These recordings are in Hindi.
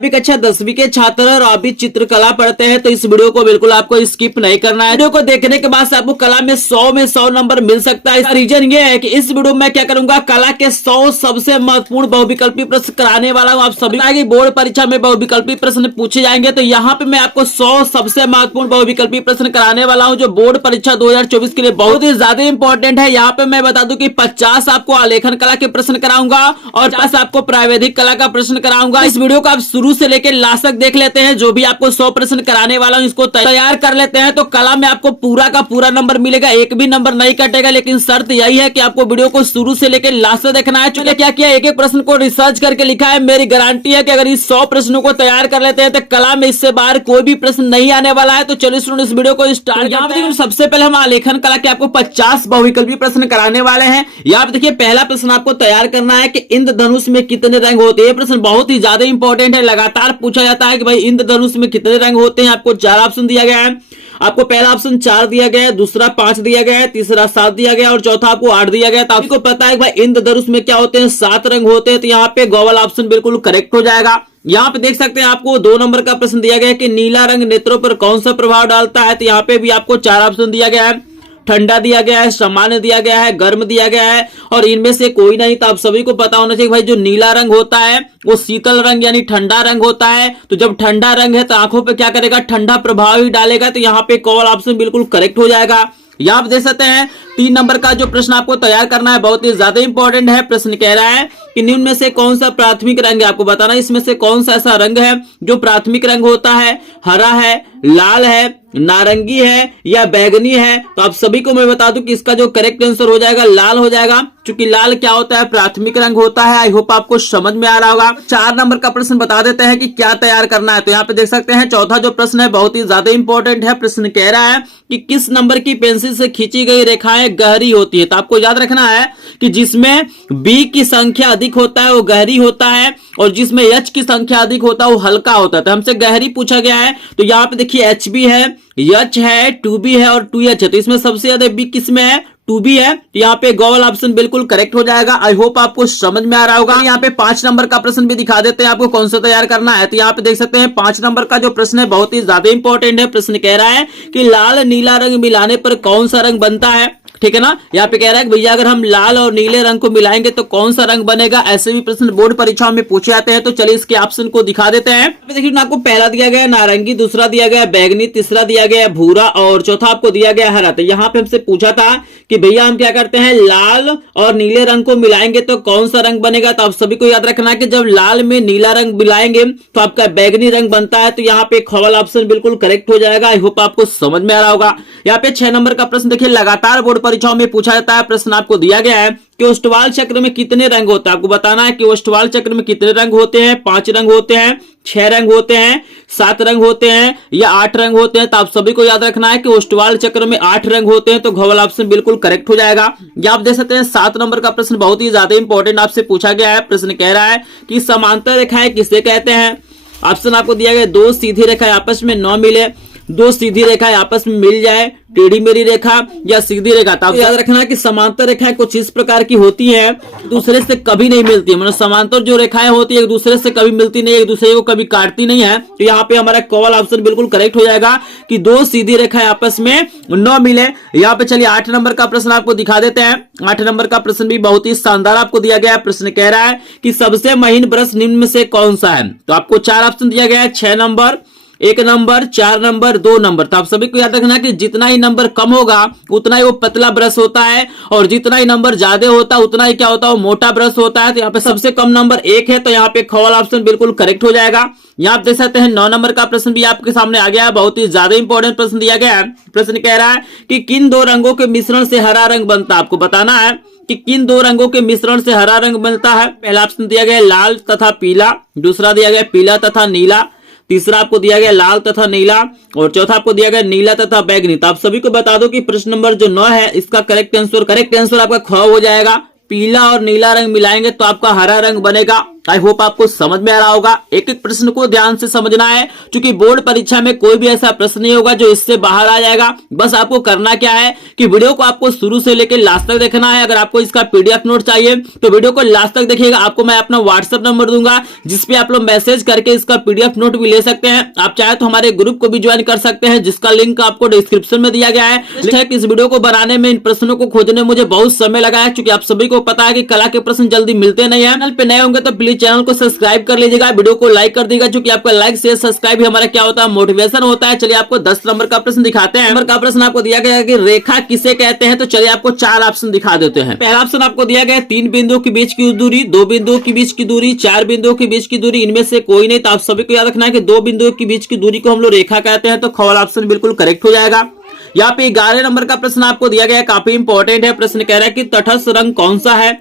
अभी कक्षा 10वीं के छात्र और अभी चित्रकला पढ़ते हैं तो इस वीडियो को बिल्कुल आपको स्किप नहीं करना है। वीडियो को देखने के बाद आपको कला में 100 नंबर मिल सकता है। इसका रीजन ये है कि इस वीडियो में क्या करूंगा, कला के 100 सबसे महत्वपूर्ण बहुविकल्पी प्रश्न कराने वाला हूं। आप सभी बोर्ड परीक्षा में बहुविकल्पी प्रश्न पूछे जाएंगे, तो यहाँ पे मैं आपको 100 सबसे महत्वपूर्ण बहुविकल्पी प्रश्न कराने वाला हूँ, जो बोर्ड परीक्षा 2024 के लिए बहुत ही ज्यादा इंपॉर्टेंट है। यहाँ पे मैं बता दूं कि 50 आपको आलेखन कला के प्रश्न कराऊंगा और 50 आपको प्रावैधिक कला का प्रश्न कराऊंगा। इस वीडियो को आप शुरू से लेकर लास्ट तक देख लेते हैं। जो भी आपको 100 प्रश्न कराने वाला हूं, इसको तैयार कर लेते हैं तो कला में आपको पूरा का पूरा नंबर मिलेगा, एक भी नंबर नहीं कटेगा। लेकिन शर्त यही है कि आपको वीडियो को शुरू से लेकर लास्ट तक देखना है। चलिए क्या किया, एक एक प्रश्न को रिसर्च करके लिखा है। मेरी गारंटी है कि अगर इस 100 प्रश्नों को तैयार कर लेते हैं तो कला में इससे बाहर कोई भी प्रश्न नहीं आने वाला है। तो चलिए स्टूडेंट इस वीडियो को स्टार्ट करते हैं। सबसे पहले हम आलेखन कला के आपको 50 बहुविकल्पी प्रश्न कराने वाले हैं। यहाँ पे देखिए पहला प्रश्न आपको तैयार करना है कि इंद्रधनुष में कितने रंग होते हैं। ये प्रश्न बहुत ही ज्यादा इंपॉर्टेंट है, लगातार पूछा जाता है कि भाई इंद्रधनुष में कितने रंग होते हैं। आपको 4 ऑप्शन दिया गया है। आपको पहला ऑप्शन 4 दिया गया है, दूसरा 5 दिया गया है, तीसरा 7 दिया गया और चौथा आपको 8 दिया गया। तो आपको पता है कि भाई इंद्रधनुष में क्या होते हैं, 7 रंग होते हैं। तो यहाँ पे ग वाला ऑप्शन बिल्कुल करेक्ट हो जाएगा। यहाँ पे देख सकते हैं आपको 2 नंबर का प्रश्न दिया गया है कि नीला रंग नेत्रों पर कौन सा प्रभाव डालता है। तो यहाँ पे भी आपको 4 ऑप्शन दिया गया है। ठंडा दिया गया है, सामान्य दिया गया है, गर्म दिया गया है और इनमें से कोई नहीं। तो आप सभी को पता होना चाहिए भाई जो नीला रंग होता है वो शीतल रंग यानी ठंडा रंग होता है। तो जब ठंडा रंग है तो आंखों पे क्या करेगा, ठंडा प्रभाव ही डालेगा। तो यहाँ पे कॉल ऑप्शन बिल्कुल करेक्ट हो जाएगा। यहाँ पे देख सकते हैं 3 नंबर का जो प्रश्न आपको तैयार करना है बहुत ही ज्यादा इंपॉर्टेंट है। प्रश्न कह रहा है कि निम्न में से कौन सा प्राथमिक रंग है। आपको बताना इसमें से कौन सा ऐसा रंग है जो प्राथमिक रंग होता है, हरा है, लाल है, नारंगी है या बैगनी है। तो आप सभी को मैं बता दूं कि इसका जो करेक्ट आंसर हो जाएगा लाल हो जाएगा, क्योंकि लाल क्या होता है, प्राथमिक रंग होता है। आई होप आपको समझ में आ रहा होगा। 4 नंबर का प्रश्न बता देते हैं कि क्या तैयार करना है। तो यहाँ पे देख सकते हैं चौथा जो प्रश्न है बहुत ही ज्यादा इंपॉर्टेंट है। प्रश्न कह रहा है कि किस नंबर की पेंसिल से खींची गई रेखाएं गहरी होती है। तो आपको याद रखना है कि जिसमें बी की संख्या अधिक होता है वो गहरी होता है और जिसमें एच की संख्या अधिक होता है वो हल्का होता है। तो हमसे गहरी पूछा गया है। तो यहाँ पे देखिए एच बी है, एच है, 2B है और 2H है। तो इसमें सबसे ज्यादा बी किसमें है, 2B है। तो यहाँ पे गॉल ऑप्शन बिल्कुल करेक्ट हो जाएगा। आई होप आपको समझ में आ रहा होगा। यहाँ पे 5 नंबर का प्रश्न भी दिखा देते हैं आपको कौन सा तैयार करना है। तो यहाँ पे देख सकते हैं 5 नंबर का जो प्रश्न है बहुत ही ज्यादा इंपॉर्टेंट है। प्रश्न कह रहा है कि लाल नीला रंग मिलाने पर कौन सा रंग बनता है। ठीक है ना, यहाँ पे कह रहा है कि भैया अगर हम लाल और नीले रंग को मिलाएंगे तो कौन सा रंग बनेगा। ऐसे भी प्रश्न बोर्ड परीक्षाओं में पूछे जाते हैं। तो चलिए इसके ऑप्शन को दिखा देते हैं। देखिए आपको पहला दिया गया है नारंगी, दूसरा दिया गया है बैगनी, तीसरा दिया गया है भूरा और चौथा आपको दिया गया है हरा। तो यहाँ पे हमसे पूछा था कि भैया हम क्या करते हैं, लाल और नीले रंग को मिलाएंगे तो कौन सा रंग बनेगा। तो आप सभी को याद रखना है कि जब लाल में नीला रंग मिलाएंगे तो आपका बैगनी रंग बनता है। तो यहाँ पे खवल ऑप्शन बिल्कुल करेक्ट हो जाएगा। आई होप आपको समझ में आ रहा होगा। यहाँ पे 6 नंबर का प्रश्न देखिए लगातार बोर्ड परीक्षाओं में पूछा जाता है। प्रश्न आपको दिया गया है कि ओष्ठवाल चक्र में कितने रंग होते हैं। आपको बताना है कि ओष्ठवाल चक्र में कितने रंग होते हैं। 5 रंग होते हैं, 6 रंग होते हैं, 7 रंग होते हैं या 8 रंग होते हैं। तो आप सभी को याद रखना है कि ओष्ठवाल चक्र में 8 रंग होते हैं। तो घवल ऑप्शन बिल्कुल करेक्ट हो जाएगा। या आप देख सकते हैं 7 नंबर का प्रश्न बहुत ही ज्यादा इंपॉर्टेंट आपसे पूछा गया है। प्रश्न कह रहा है कि समांतर रेखाएं किसे कहते हैं। ऑप्शन आपको दिया गया 2 सीधी रेखाएं आपस में न मिले, 2 सीधी रेखाएं आपस में मिल जाए, टेढ़ी मेढ़ी रेखा या सीधी रेखा। तो याद रखना कि समांतर रेखाएं कुछ इस प्रकार की होती है, दूसरे से कभी नहीं मिलती है। मतलब समांतर जो रेखाएं होती है एक दूसरे से कभी मिलती नहीं है, एक दूसरे को कभी काटती नहीं है। तो यहाँ पे हमारा कॉल ऑप्शन बिल्कुल करेक्ट हो जाएगा कि 2 सीधी रेखाएं आपस में न मिले। यहाँ पे चलिए 8 नंबर का प्रश्न आपको दिखा देते हैं। 8 नंबर का प्रश्न भी बहुत ही शानदार आपको दिया गया है। प्रश्न कह रहा है कि सबसे महीन ब्रश निम्न में से कौन सा है। तो आपको 4 ऑप्शन दिया गया है, 6 नंबर, 1 नंबर, 4 नंबर, 2 नंबर। तो आप सभी को याद रखना कि जितना ही नंबर कम होगा उतना ही वो पतला ब्रश होता है और जितना ही नंबर ज्यादा होता है उतना ही क्या होता है, वो मोटा ब्रश होता है। तो यहाँ पे सबसे कम नंबर 1 है। तो यहाँ पे खवल ऑप्शन बिल्कुल करेक्ट हो जाएगा। यहाँ आप देख सकते हैं 9 नंबर का प्रश्न भी आपके सामने आ गया है। बहुत ही ज्यादा इंपॉर्टेंट प्रश्न दिया गया है। प्रश्न कह रहा है कि किन 2 रंगों के मिश्रण से हरा रंग बनता है। आपको बताना है कि किन 2 रंगों के मिश्रण से हरा रंग बनता है। पहला ऑप्शन दिया गया लाल तथा पीला, दूसरा दिया गया पीला तथा नीला, तीसरा आपको दिया गया लाल तथा नीला और चौथा आपको दिया गया नीला तथा बैगनी। तो आप सभी को बता दो कि प्रश्न नंबर जो 9 है इसका करेक्ट आंसर आपका ख हो जाएगा। पीला और नीला रंग मिलाएंगे तो आपका हरा रंग बनेगा। आई होप आपको समझ में आ रहा होगा। एक एक प्रश्न को ध्यान से समझना है, क्योंकि बोर्ड परीक्षा में कोई भी ऐसा प्रश्न नहीं होगा जो इससे बाहर आ जाएगा। बस आपको करना क्या है कि वीडियो को आपको शुरू से लेकर लास्ट तक देखना है। अगर आपको इसका पीडीएफ नोट चाहिए तो वीडियो को लास्ट तक देखिएगा। आपको मैं अपना व्हाट्सएप नंबर दूंगा जिसपे आप लोग मैसेज करके इसका पीडीएफ नोट भी ले सकते हैं। आप चाहे तो हमारे ग्रुप को भी ज्वाइन कर सकते हैं, जिसका लिंक आपको डिस्क्रिप्शन में दिया गया है। इस वीडियो को बनाने में, इन प्रश्नों को खोजने में मुझे बहुत समय लगा है, क्योंकि आप सभी को पता है कि कला के प्रश्न जल्दी मिलते नहीं है। चैनल पे नए होंगे तो प्लीज चैनल को सब्सक्राइब कर लीजिएगा, वीडियो को लाइक कर दीजिएगा, क्योंकि आपका लाइक शेयर सब्सक्राइब ही हमारा क्या होता है, मोटिवेशन होता है। चलिए आपको 10 नंबर का प्रश्न दिखाते हैं। नंबर का प्रश्न आपको दिया गया है कि रेखा किसे कहते हैं, तो चलिए आपको 4 ऑप्शन दिखा देते हैं। पहला ऑप्शन आपको दिया गया है 3 बिंदुओं के बीच की दूरी, 2 बिंदुओं के बीच की दूरी, 4 बिंदुओं के बीच की दूरी, इनमें से कोई नहीं। तो आप सभी को याद रखना है कि 2 बिंदुओं के बीच की दूरी को हम लोग रेखा कहते हैं, तो ख वाला ऑप्शन बिल्कुल करेक्ट हो जाएगा। यहाँ पे 11 नंबर का प्रश्न आपको दिया गया है, काफी इंपॉर्टेंट है। प्रश्न कह रहा है कि तटस्थ रंग कौन सा है,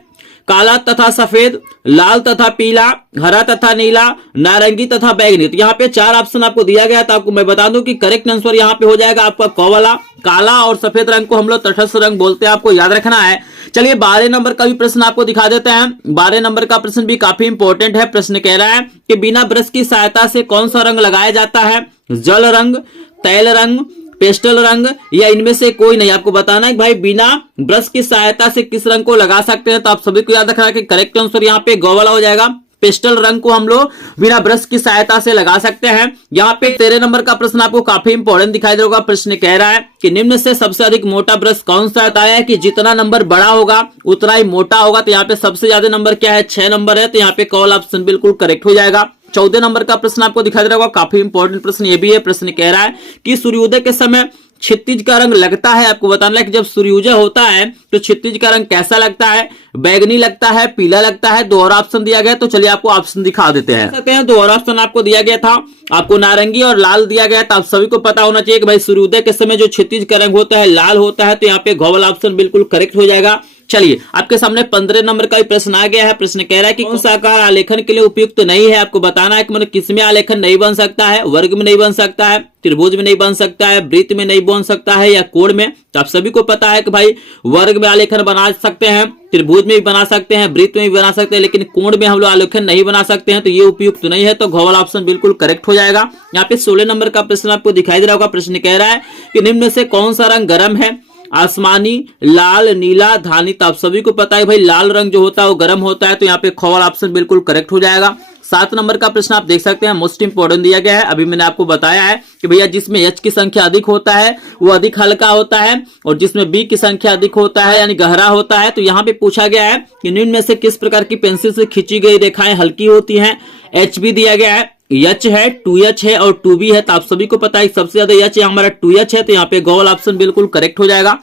काला तथा सफेद, लाल तथा पीला, हरा तथा नीला, नारंगी तथा बैंगनी। तो यहाँ पे 4 ऑप्शन आपको दिया गया, तो आपको मैं बता दूं कि करेक्ट आंसर यहाँ पे हो जाएगा आपका क वाला। काला और सफेद रंग को हम लोग तटस्थ रंग बोलते हैं, आपको याद रखना है। चलिए 12 नंबर का भी प्रश्न आपको दिखा देते हैं। 12 नंबर का प्रश्न भी काफी इंपॉर्टेंट है। प्रश्न कह रहा है कि बिना ब्रश की सहायता से कौन सा रंग लगाया जाता है, जल रंग, तैल रंग, पेस्टल रंग, या इनमें से कोई नहीं। आपको बताना है कि भाई बिना ब्रश की सहायता से किस रंग को लगा सकते हैं। तो आप सभी को याद रखना है कि करेक्ट आंसर यहाँ पे ग वाला हो जाएगा। पेस्टल रंग को हम लोग बिना ब्रश की सहायता से लगा सकते हैं। यहाँ पे 13 नंबर का प्रश्न आपको काफी इंपॉर्टेंट दिखाई दे होगा। प्रश्न कह रहा है कि निम्न से सबसे अधिक मोटा ब्रश कौन सा है, कि जितना नंबर बड़ा होगा उतना ही मोटा होगा। तो यहाँ पे सबसे ज्यादा नंबर क्या है, 6 नंबर है। तो यहाँ पे कॉल ऑप्शन बिल्कुल करेक्ट हो जाएगा। 14 नंबर का प्रश्न आपको दिखाई दे रहा होगा, काफी इंपॉर्टेंट प्रश्न ये भी है। प्रश्न कह रहा है कि सूर्योदय के समय क्षितिज का रंग लगता है। आपको बताना है कि जब सूर्योदय होता है तो क्षितिज का रंग कैसा लगता है, बैगनी लगता है, पीला लगता है। 2 और ऑप्शन दिया गया, तो चलिए आपको ऑप्शन दिखा देते हैं। 2 और ऑप्शन आपको दिया गया था, आपको नारंगी और लाल दिया गया था। आप सभी को पता होना चाहिए कि भाई सूर्योदय के समय जो क्षितिज का रंग होता है लाल होता है। तो यहाँ पे घ वाला ऑप्शन बिल्कुल करेक्ट हो जाएगा। चलिए आपके सामने 15 नंबर का भी प्रश्न आ गया है। प्रश्न कह रहा है कि कौन सा आकार आलेखन के लिए उपयुक्त नहीं है। आपको बताना है कि मतलब किसमें आलेखन नहीं बन सकता है, वर्ग में नहीं बन सकता है, त्रिभुज में नहीं बन सकता है, वृत्त में नहीं बन सकता है, या कोण में। तो आप सभी को पता है कि भाई वर्ग में आलेखन बना सकते हैं, त्रिभुज में भी बना सकते हैं, वृत्त में भी बना सकते हैं, लेकिन कोण में हम लोग आलेखन नहीं बना सकते हैं। तो ये उपयुक्त नहीं है, तो घ वाला ऑप्शन बिल्कुल करेक्ट हो जाएगा। यहाँ पे 16 नंबर का प्रश्न आपको दिखाई दे रहा होगा। प्रश्न कह रहा है कि निम्न में से कौन सा रंग गर्म है, आसमानी, लाल, नीला, धानी। तो आप सभी को पता है भाई लाल रंग जो होता है वो गर्म होता है। तो यहाँ पे ख वाला ऑप्शन बिल्कुल करेक्ट हो जाएगा। 7 नंबर का प्रश्न आप देख सकते हैं, मोस्ट इंपोर्टेंट दिया गया है। अभी मैंने आपको बताया है कि भैया जिसमें H की संख्या अधिक होता है वो अधिक हल्का होता है, और जिसमें B की संख्या अधिक होता है यानी गहरा होता है। तो यहाँ पे पूछा गया है कि निम्न में से किस प्रकार की पेंसिल से खींची गई रेखाएं हल्की होती हैं। H भी दिया गया है, H है, 2H है और 2B है। तो आप सभी को पता है सबसे ज्यादा H हमारा 2H है। तो यहाँ पे ग वाला ऑप्शन बिल्कुल करेक्ट हो जाएगा।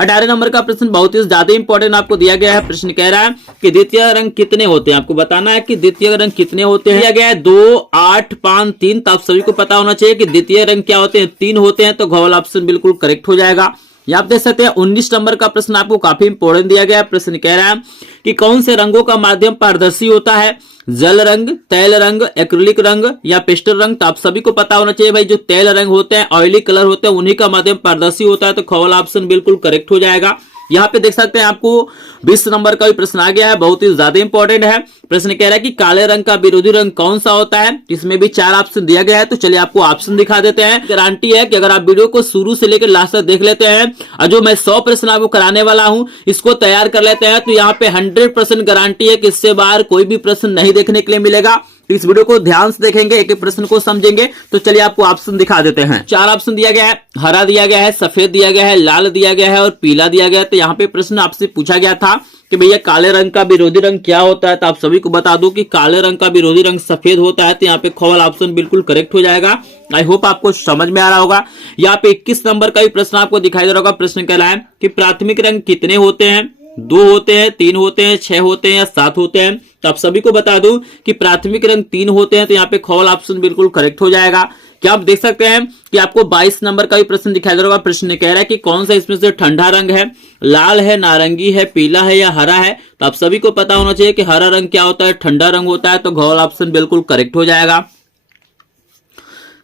18 नंबर का प्रश्न बहुत ही ज्यादा इंपॉर्टेंट आपको दिया गया है। प्रश्न कह रहा है कि द्वितीय रंग कितने होते हैं। आपको बताना है कि द्वितीय रंग कितने होते हैं। दिया गया है 2, 8, 5, 3। तो आप सभी को पता होना चाहिए कि द्वितीय रंग क्या होते हैं, 3 होते हैं। तो घ वाला ऑप्शन बिल्कुल करेक्ट हो जाएगा। यहाँ आप देख सकते हैं 19 नंबर का प्रश्न आपको काफी इंपॉर्टेंट दिया गया है। प्रश्न कह रहा है कि कौन से रंगों का माध्यम पारदर्शी होता है, जल रंग, तैल रंग, एक्रिलिक रंग या पेस्टल रंग। तो आप सभी को पता होना चाहिए भाई जो तैल रंग होते हैं, ऑयली कलर होते हैं, उन्हीं का माध्यम पारदर्शी होता है। तो ख वाला ऑप्शन बिल्कुल करेक्ट हो जाएगा। यहाँ पे देख सकते हैं आपको 20 नंबर का भी प्रश्न आ गया है, बहुत ही ज्यादा इंपॉर्टेंट है। प्रश्न कह रहा है कि काले रंग का विरोधी रंग कौन सा होता है। इसमें भी 4 ऑप्शन दिया गया है। तो चलिए आपको ऑप्शन दिखा देते हैं। गारंटी है कि अगर आप वीडियो को शुरू से लेकर लास्ट तक देख लेते हैं और जो मैं 100 प्रश्न आपको कराने वाला हूं इसको तैयार कर लेते हैं, तो यहाँ पे 100% गारंटी है कि इससे बाहर कोई भी प्रश्न नहीं देखने के लिए मिलेगा। तो इस वीडियो को ध्यान से देखेंगे, एक एक प्रश्न को समझेंगे। तो चलिए आपको ऑप्शन दिखा देते हैं। 4 ऑप्शन दिया गया है, हरा दिया गया है, सफेद दिया गया है, लाल दिया गया है और पीला दिया गया है। तो यहाँ पे प्रश्न आपसे पूछा गया था कि भैया काले रंग का विरोधी रंग क्या होता है। तो आप सभी को बता दूं कि काले रंग का विरोधी रंग सफेद होता है। तो यहाँ पे ख वाला ऑप्शन बिल्कुल करेक्ट हो जाएगा। आई होप आपको समझ में आ रहा होगा। यहाँ पे 21 नंबर का भी प्रश्न आपको दिखाई दे रहा होगा। प्रश्न कह रहा है कि प्राथमिक रंग कितने होते हैं, 2 होते हैं, 3 होते हैं, 6 होते हैं या 7 होते हैं। तो आप सभी को बता दूं कि प्राथमिक रंग 3 होते हैं। तो यहाँ पे ख वाला ऑप्शन बिल्कुल करेक्ट हो जाएगा। क्या आप देख सकते हैं कि आपको 22 नंबर का भी प्रश्न दिखाई दे रहा होगा। प्रश्न कह रहा है कि कौन सा इसमें से ठंडा रंग है, लाल है, नारंगी है, पीला है या हरा है। तो आप सभी को पता होना चाहिए कि हरा रंग क्या होता है, ठंडा रंग होता है। तो घ वाला ऑप्शन बिल्कुल करेक्ट हो जाएगा।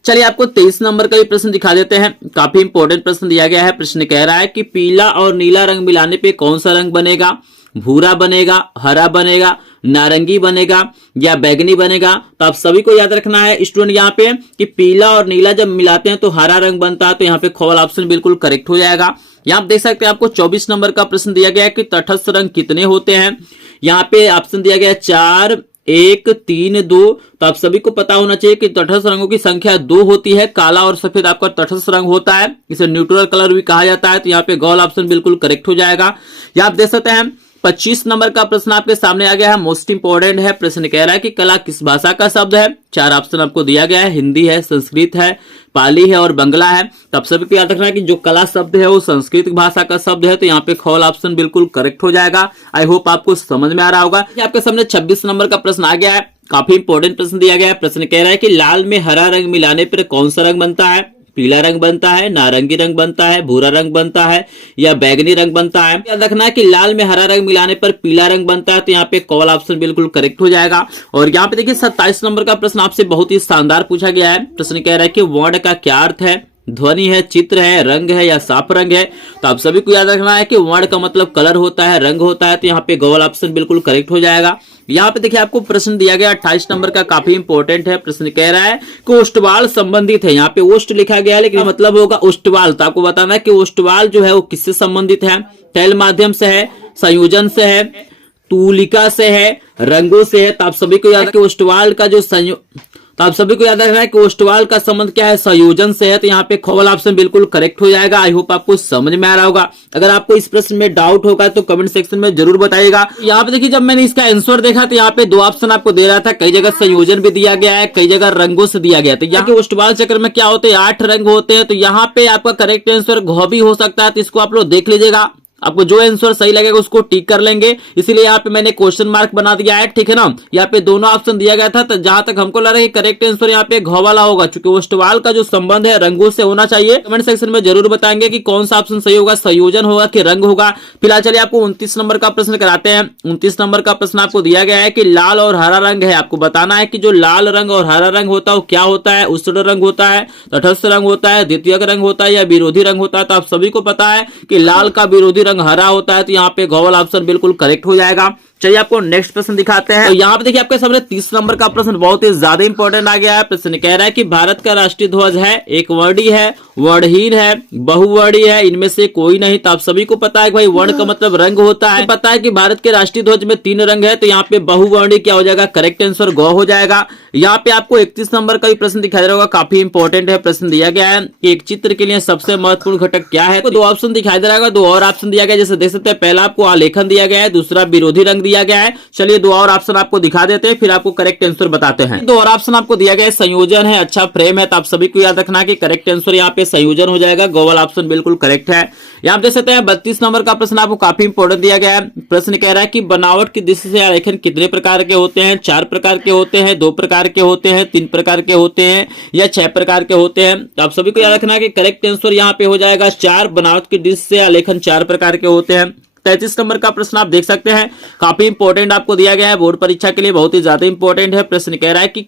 चलिए आपको 23 नंबर का भी प्रश्न दिखा देते हैं। काफी इंपॉर्टेंट प्रश्न दिया गया है। प्रश्न कह रहा है कि पीला और नीला रंग मिलाने पे कौन सा रंग बनेगा, भूरा बनेगा, हरा बनेगा, नारंगी बनेगा या बैगनी बनेगा। तो आप सभी को याद रखना है स्टूडेंट यहाँ पे कि पीला और नीला जब मिलाते हैं तो हरा रंग बनता है। तो यहाँ पे ख वाला ऑप्शन बिल्कुल करेक्ट हो जाएगा। यहाँ आप देख सकते हैं आपको 24 नंबर का प्रश्न दिया गया है कि तटस्थ रंग कितने होते हैं। यहाँ पे ऑप्शन दिया गया है 4, 1, 3, 2। तो आप सभी को पता होना चाहिए कि तटस्थ रंगों की संख्या 2 होती है। काला और सफेद आपका तटस्थ रंग होता है, इसे न्यूट्रल कलर भी कहा जाता है। तो यहाँ पे ग वाला ऑप्शन बिल्कुल करेक्ट हो जाएगा। यहाँ आप देख सकते हैं 25 नंबर का प्रश्न आपके सामने आ गया है, मोस्ट इंपोर्टेंट है। प्रश्न कह रहा है कि कला किस भाषा का शब्द है। 4 ऑप्शन आपको दिया गया है, हिंदी है, संस्कृत है, पाली है और बंगला है। तो आप सभी को याद रखना है कि जो कला शब्द है वो संस्कृत भाषा का शब्द है। तो यहाँ पे ख वाला ऑप्शन बिल्कुल करेक्ट हो जाएगा। आई होप आपको समझ में आ रहा होगा। आपके सामने 26 नंबर का प्रश्न आ गया है, काफी इंपॉर्टेंट प्रश्न दिया गया है। प्रश्न कह रहा है कि लाल में हरा रंग मिलाने पर कौन सा रंग बनता है। पीला रंग बनता है, नारंगी रंग बनता है, भूरा रंग बनता है या बैगनी रंग बनता है। याद रखना है कि लाल में हरा रंग मिलाने पर पीला रंग बनता है। तो यहाँ पे क वाला ऑप्शन बिल्कुल करेक्ट हो जाएगा। और यहाँ पे देखिए 27 नंबर का प्रश्न आपसे बहुत ही शानदार पूछा गया है। प्रश्न कह रहा है कि वर्ण का क्या अर्थ है। ध्वनि है, चित्र है, रंग है या साफ रंग है। तो आप सभी को याद रखना है कि वर्ण का मतलब कलर होता है, रंग होता है। तो यहाँ पे ग वाला ऑप्शन बिल्कुल करेक्ट हो जाएगा। यहाँ पे देखिए आपको प्रश्न दिया गया 28 नंबर का, काफी इंपॉर्टेंट है। प्रश्न कह रहा है कि ओष्ठवाल संबंधित है। यहाँ पे ओष्ठ लिखा गया है लेकिन मतलब होगा ओष्ठवाल। तो आपको बताना है कि ओष्ठवाल जो है वो किससे संबंधित है। तैल माध्यम से है, संयोजन से है, तूलिका से है, रंगों से है। तो आप सभी को याद है कि ओष्ठवाल का जो तो आप सभी को याद रखना है कि ओष्ठवाल का संबंध क्या है, संयोजन से है। तो यहाँ पे ख वाला ऑप्शन बिल्कुल करेक्ट हो जाएगा। आई होप आपको समझ में आ रहा होगा। अगर आपको इस प्रश्न में डाउट होगा तो कमेंट सेक्शन में जरूर बताइएगा। यहाँ पे देखिए जब मैंने इसका आंसर देखा तो यहाँ पे 2 ऑप्शन आपको दे रहा था, कई जगह संयोजन भी दिया गया है, कई जगह रंगों से दिया गया। तो यहाँ के ओष्ठवाल चक्र में क्या होते हैं, 8 रंग होते हैं। तो यहाँ पे आपका करेक्ट आंसर घ भी हो सकता है। तो इसको आप लोग देख लीजिएगा, आपको जो आंसर सही लगेगा उसको टिक कर लेंगे। इसीलिए यहाँ पे मैंने क्वेश्चन मार्क बना दिया है, ठीक है ना। यहाँ पे दोनों ऑप्शन दिया गया था, तो जहां तक हमको लग रहा है कि करेक्ट आंसर यहाँ पे घ वाला होगा, क्योंकि ओष्ठवाल का जो संबंध है रंगों से होना चाहिए। कमेंट सेक्शन में जरूर बताएंगे कि कौन सा ऑप्शन सही होगा, संयोजन होगा कि रंग होगा। फिलहाल चलिए आपको 29 नंबर का प्रश्न कराते हैं। 29 नंबर का प्रश्न आपको दिया गया है कि लाल और हरा रंग है। आपको बताना है कि जो लाल रंग और हरा रंग होता है वो क्या होता है। उष्ण रंग होता है, तटस्थ रंग होता है, द्वितीयक रंग होता है या विरोधी रंग होता है। तो आप सभी को पता है कि लाल का विरोधी रंग हरा होता है। यहाँ पे ग वाला ऑप्शन बिल्कुल करेक्ट हो जाएगा। चलिए आपको नेक्स्ट प्रश्न दिखाते हैं। तो यहाँ पे देखिए आपके सामने 30 नंबर का प्रश्न बहुत ही ज्यादा इंपॉर्टेंट आ गया है। प्रश्न कह रहा है कि भारत का राष्ट्रीय ध्वज है, एक वर्णी है, वर्णहीन है, बहुवर्णी है, इनमें से कोई नहीं। तो आप सभी को पता है कि भाई वर्ण का मतलब रंग होता है। तो पता है कि भारत के राष्ट्रीय ध्वज में 3 रंग है। तो यहाँ पे बहुवर्णी क्या हो जाएगा, करेक्ट आंसर ग हो जाएगा। यहाँ पे आपको 31 नंबर का भी प्रश्न दिखाई दे रहा होगा, काफी इंपॉर्टेंट है। प्रश्न दिया गया है कि एक चित्र के लिए सबसे महत्वपूर्ण घटक क्या है। तो 2 ऑप्शन दिखाई दे रहा होगा, 2 और ऑप्शन दिया गया, जैसे देख सकते हैं पहला आपको आलेखन दिया गया है, दूसरा विरोधी रंग दिया गया है। चलिए 2 और ऑप्शन आपको दिखा देते हैं, फिर आपको करेक्ट आंसर बताते हैं। 2 और ऑप्शन आपको दिया गया है, संयोजन है, अच्छा फ्रेम है। तो आप सभी को याद रखना कि करेक्ट आंसर यहाँ पे संयोजन हो जाएगा। ग वाला ऑप्शन बिल्कुल करेक्ट है। यहाँ देख सकते हैं 32 नंबर का प्रश्न आपको काफी इंपॉर्टेंट दिया गया है। प्रश्न कह रहा है कि बनावट की दृष्टि से आलेखन कितने प्रकार के होते हैं। 4 प्रकार के होते हैं, 2 प्रकार के होते हैं, 3 प्रकार के होते हैं या 6 प्रकार के होते हैं। तो आप सभी को याद रखना है कि करेक्ट आंसर यहाँ पे हो जाएगा 4। बनावट की दृष्टि से आलेखन 4 प्रकार के होते हैं। 33 नंबर का प्रश्न आप देख सकते हैं, काफी इंपॉर्टेंट आपको दिया गया है, बोर्ड परीक्षा के लिए बहुत ही ज्यादा इंपॉर्टेंट है। प्रश्न कह रहा है कि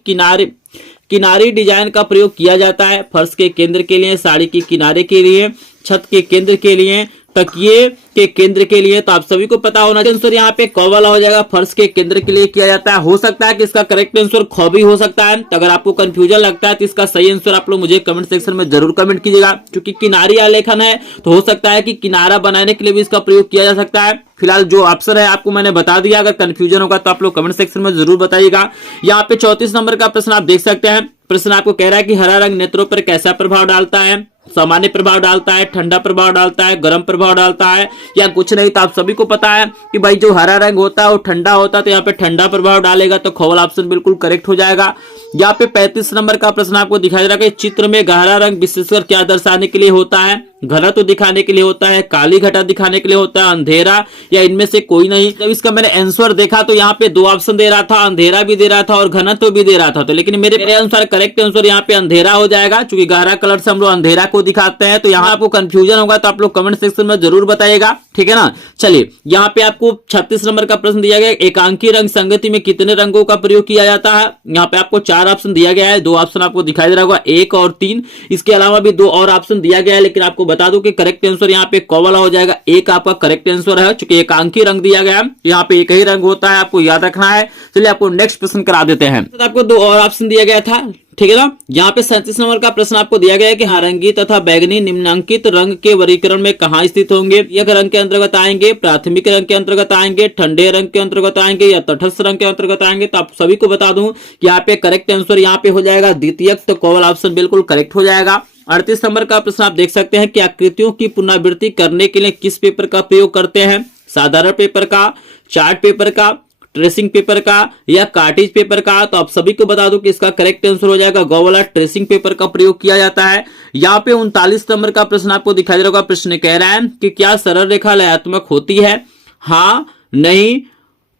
किनारी डिजाइन का प्रयोग किया जाता है फर्श के केंद्र के लिए, साड़ी के किनारे के लिए, छत के केंद्र के लिए, तकिए के केंद्र के लिए। तो आप सभी को पता होना चाहिए आंसर यहाँ पे क वाला हो जाएगा, फर्श के केंद्र के लिए किया जाता है। हो सकता है कि इसका करेक्ट आंसर ख भी हो सकता है। तो अगर आपको कंफ्यूजन लगता है तो इसका सही आंसर आप लोग मुझे कमेंट सेक्शन में जरूर कमेंट कीजिएगा। क्योंकि किनारी आलेखन है तो हो सकता है कि किनारा बनाने के लिए भी इसका प्रयोग किया जा सकता है। फिलहाल जो ऑप्शन है आपको मैंने बता दिया, अगर कंफ्यूजन होगा तो आप लोग कमेंट सेक्शन में जरूर बताइएगा। यहाँ पे 34 नंबर का प्रश्न आप देख सकते हैं। प्रश्न आपको कह रहा है कि हरा रंग नेत्रों पर कैसा प्रभाव डालता है। सामान्य प्रभाव डालता है, ठंडा प्रभाव डालता है, गर्म प्रभाव डालता है या कुछ नहीं। तो आप सभी को पता है कि भाई जो हरा रंग होता है वो ठंडा होता है। तो यहाँ पे ठंडा प्रभाव डालेगा। तो ख वाला ऑप्शन बिल्कुल करेक्ट हो जाएगा। यहाँ पे 35 नंबर का प्रश्न आपको दिखाई दे रहा है कि चित्र में गहरा रंग विशेषकर क्या दर्शाने के लिए होता है। घनत्व दिखाने के लिए होता है, काली घटा दिखाने के लिए होता है, अंधेरा या इनमें से कोई नहीं। जब इसका मैंने आंसर देखा तो यहाँ पे 2 ऑप्शन दे रहा था, अंधेरा भी दे रहा था और घनत्व भी दे रहा था। तो लेकिन मेरे अनुसार करेक्ट आंसर यहाँ पे अंधेरा हो जाएगा, क्योंकि गहरा कलर से हम लोग अंधेरा को दिखाते हैं। तो यहाँ आपको कंफ्यूजन होगा तो आप लोग कमेंट सेक्शन में जरूर बताइएगा, ठीक है ना। चलिए यहाँ पे आपको 36 नंबर का प्रश्न दिया गया है, एकांकी रंग संगति में कितने रंगों का प्रयोग किया जाता है। यहाँ पे आपको 4 ऑप्शन दिया गया है, 2 ऑप्शन आपको दिखाई दे रहा होगा, 1 और 3। इसके अलावा भी 2 और ऑप्शन दिया गया है, लेकिन आपको बता दूं कि करेक्ट आंसर यहाँ पे क वाला हो जाएगा। 1 आपका करेक्ट आंसर है, चूंकि एकांकी रंग दिया गया है, यहाँ पे एक ही रंग होता है, आपको याद रखना है। चलिए आपको नेक्स्ट प्रश्न करा देते हैं। तो आपको 2 और ऑप्शन दिया गया था, ठीक है ना। यहाँ पे 37 नंबर का प्रश्न आपको दिया गया है कि नारंगी तथा बैगनी निम्नांकित रंग के वर्गीकरण में कहाँ स्थित होंगे। यह रंग के अंतर्गत आएंगे, प्राथमिक रंग के अंतर्गत आएंगे, ठंडे रंग के अंतर्गत आएंगे या तटस्थ रंग के अंतर्गत आएंगे। तो आप सभी को बता दूं कि यहाँ पे करेक्ट आंसर यहाँ पे हो जाएगा द्वितीयक, तो क वाला ऑप्शन बिल्कुल करेक्ट हो जाएगा। 38 नंबर का प्रश्न आप देख सकते हैं कि आकृतियों की पुनरावृत्ति करने के लिए किस पेपर का प्रयोग करते हैं। साधारण पेपर का, चार्ट पेपर का, ट्रेसिंग पेपर का या कार्टेज पेपर का। तो आप सभी को बता दूं कि इसका करेक्ट आंसर हो जाएगा ग वाला, ट्रेसिंग पेपर का प्रयोग किया जाता है। यहाँ पे 39 नंबर का प्रश्न आपको दिखाई दे रहा होगा। प्रश्न कह रहा है कि क्या सरल रेखा लयात्मक होती है, हाँ, नहीं,